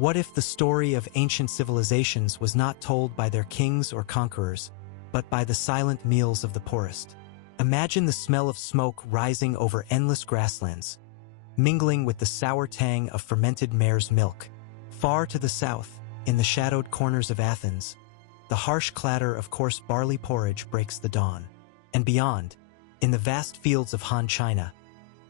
What if the story of ancient civilizations was not told by their kings or conquerors, but by the silent meals of the poorest? Imagine the smell of smoke rising over endless grasslands, mingling with the sour tang of fermented mare's milk. Far to the south, in the shadowed corners of Athens, the harsh clatter of coarse barley porridge breaks the dawn. And beyond, in the vast fields of Han China,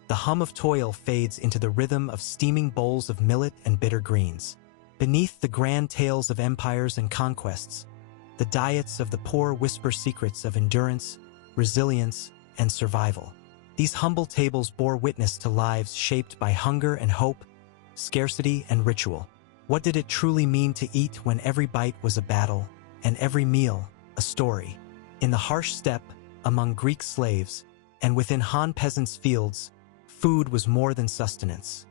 the hum of toil fades into the rhythm of steaming bowls of millet and bitter greens. Beneath the grand tales of empires and conquests, the diets of the poor whisper secrets of endurance, resilience, and survival. These humble tables bore witness to lives shaped by hunger and hope, scarcity and ritual. What did it truly mean to eat when every bite was a battle, and every meal a story? In the harsh steppe, among Greek slaves, and within Han peasants' fields, food was more than sustenance.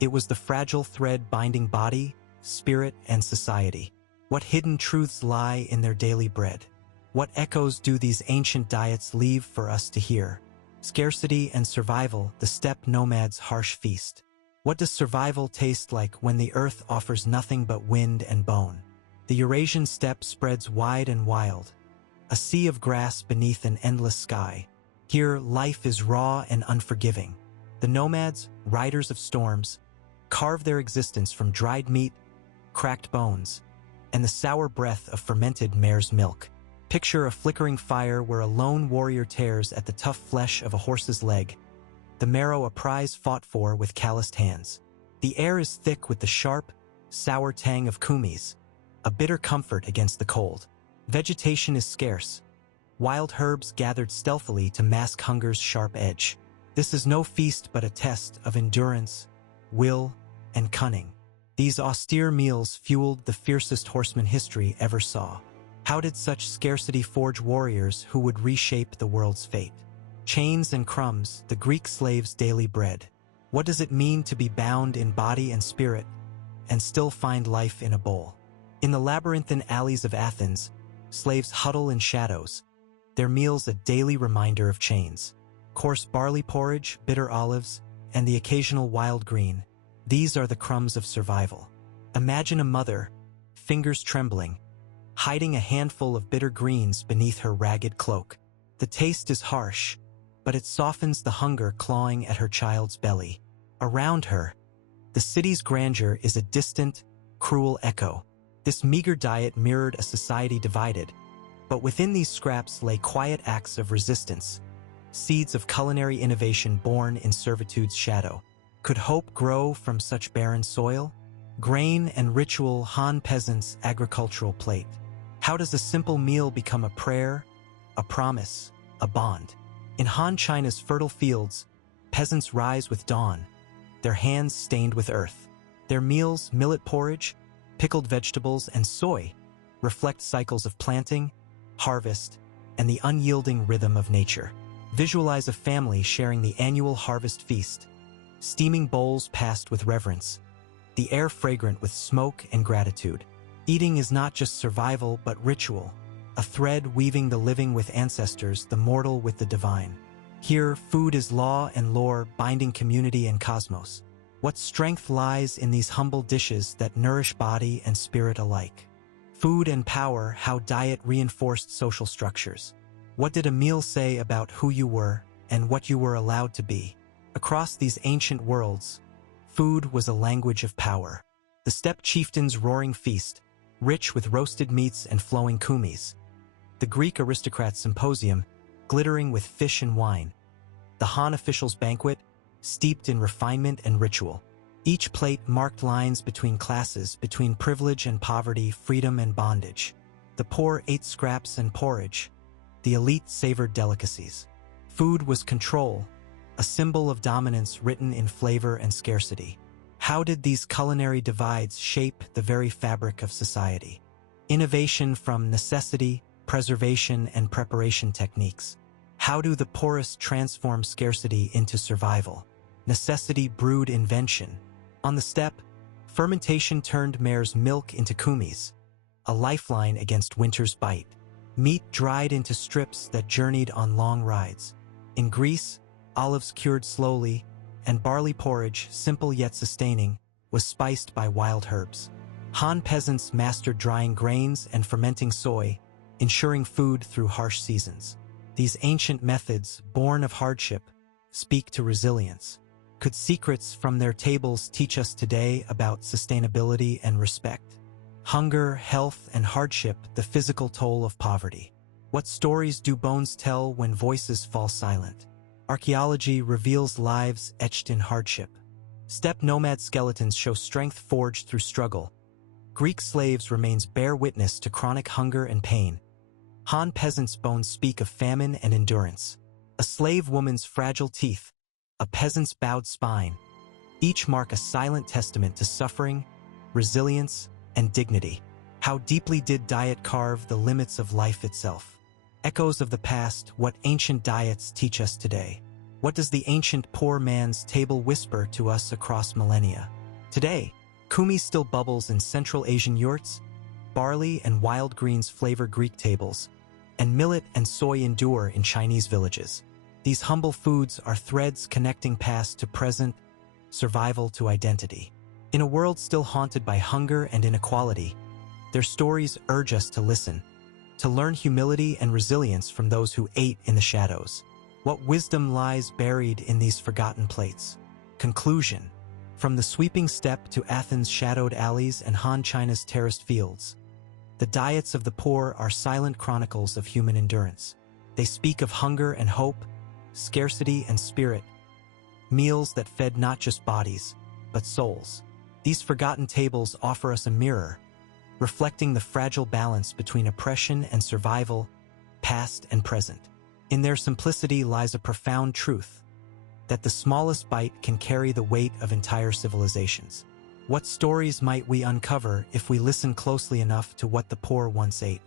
It was the fragile thread binding body, spirit, and society. What hidden truths lie in their daily bread? What echoes do these ancient diets leave for us to hear? Scarcity and survival, the steppe nomad's harsh feast. What does survival taste like when the earth offers nothing but wind and bone? The Eurasian steppe spreads wide and wild, a sea of grass beneath an endless sky. Here, life is raw and unforgiving. The nomads, riders of storms, carve their existence from dried meat, cracked bones, and the sour breath of fermented mare's milk. Picture a flickering fire where a lone warrior tears at the tough flesh of a horse's leg, the marrow a prize fought for with calloused hands. The air is thick with the sharp, sour tang of kumis, a bitter comfort against the cold. Vegetation is scarce, wild herbs gathered stealthily to mask hunger's sharp edge. This is no feast but a test of endurance, will, and cunning. These austere meals fueled the fiercest horsemen history ever saw. How did such scarcity forge warriors who would reshape the world's fate? Chains and crumbs, the Greek slaves' daily bread. What does it mean to be bound in body and spirit, and still find life in a bowl? In the labyrinthine alleys of Athens, slaves huddle in shadows, their meals a daily reminder of chains. Coarse barley porridge, bitter olives, and the occasional wild green. These are the crumbs of survival. Imagine a mother, fingers trembling, hiding a handful of bitter greens beneath her ragged cloak. The taste is harsh, but it softens the hunger clawing at her child's belly. Around her, the city's grandeur is a distant, cruel echo. This meager diet mirrored a society divided, but within these scraps lay quiet acts of resistance, seeds of culinary innovation born in servitude's shadow. Could hope grow from such barren soil? Grain and ritual Han peasants' agricultural plate. How does a simple meal become a prayer, a promise, a bond? In Han China's fertile fields, peasants rise with dawn, their hands stained with earth. Their meals, millet porridge, pickled vegetables, and soy, reflect cycles of planting, harvest, and the unyielding rhythm of nature. Visualize a family sharing the annual harvest feast, steaming bowls passed with reverence, the air fragrant with smoke and gratitude. Eating is not just survival but ritual, a thread weaving the living with ancestors, the mortal with the divine. Here, food is law and lore binding community and cosmos. What strength lies in these humble dishes that nourish body and spirit alike? Food and power, how diet reinforced social structures. What did a meal say about who you were and what you were allowed to be? Across these ancient worlds, food was a language of power. The steppe chieftain's roaring feast, rich with roasted meats and flowing kumis. The Greek aristocrat's symposium, glittering with fish and wine. The Han official's banquet, steeped in refinement and ritual. Each plate marked lines between classes, between privilege and poverty, freedom and bondage. The poor ate scraps and porridge. The elite savored delicacies. Food was control, a symbol of dominance written in flavor and scarcity. How did these culinary divides shape the very fabric of society? Innovation from necessity, preservation, and preparation techniques. How do the poorest transform scarcity into survival? Necessity brewed invention. On the steppe, fermentation turned mare's milk into kumis, a lifeline against winter's bite. Meat dried into strips that journeyed on long rides. In Greece, olives cured slowly, and barley porridge, simple yet sustaining, was spiced by wild herbs. Han peasants mastered drying grains and fermenting soy, ensuring food through harsh seasons. These ancient methods, born of hardship, speak to resilience. Could secrets from their tables teach us today about sustainability and respect? Hunger, health, and hardship, the physical toll of poverty. What stories do bones tell when voices fall silent? Archaeology reveals lives etched in hardship. Steppe nomad skeletons show strength forged through struggle. Greek slaves remains bear witness to chronic hunger and pain. Han peasants' bones speak of famine and endurance. A slave woman's fragile teeth, a peasant's bowed spine, each mark a silent testament to suffering, resilience, and dignity. How deeply did diet carve the limits of life itself? Echoes of the past, what ancient diets teach us today? What does the ancient poor man's table whisper to us across millennia? Today, kumi still bubbles in Central Asian yurts, barley and wild greens flavor Greek tables, and millet and soy endure in Chinese villages. These humble foods are threads connecting past to present, survival to identity. In a world still haunted by hunger and inequality, their stories urge us to listen, to learn humility and resilience from those who ate in the shadows. What wisdom lies buried in these forgotten plates? Conclusion. From the sweeping steppe to Athens' shadowed alleys and Han China's terraced fields, the diets of the poor are silent chronicles of human endurance. They speak of hunger and hope, scarcity and spirit, meals that fed not just bodies, but souls. These forgotten tables offer us a mirror, reflecting the fragile balance between oppression and survival, past and present. In their simplicity lies a profound truth, that the smallest bite can carry the weight of entire civilizations. What stories might we uncover if we listen closely enough to what the poor once ate?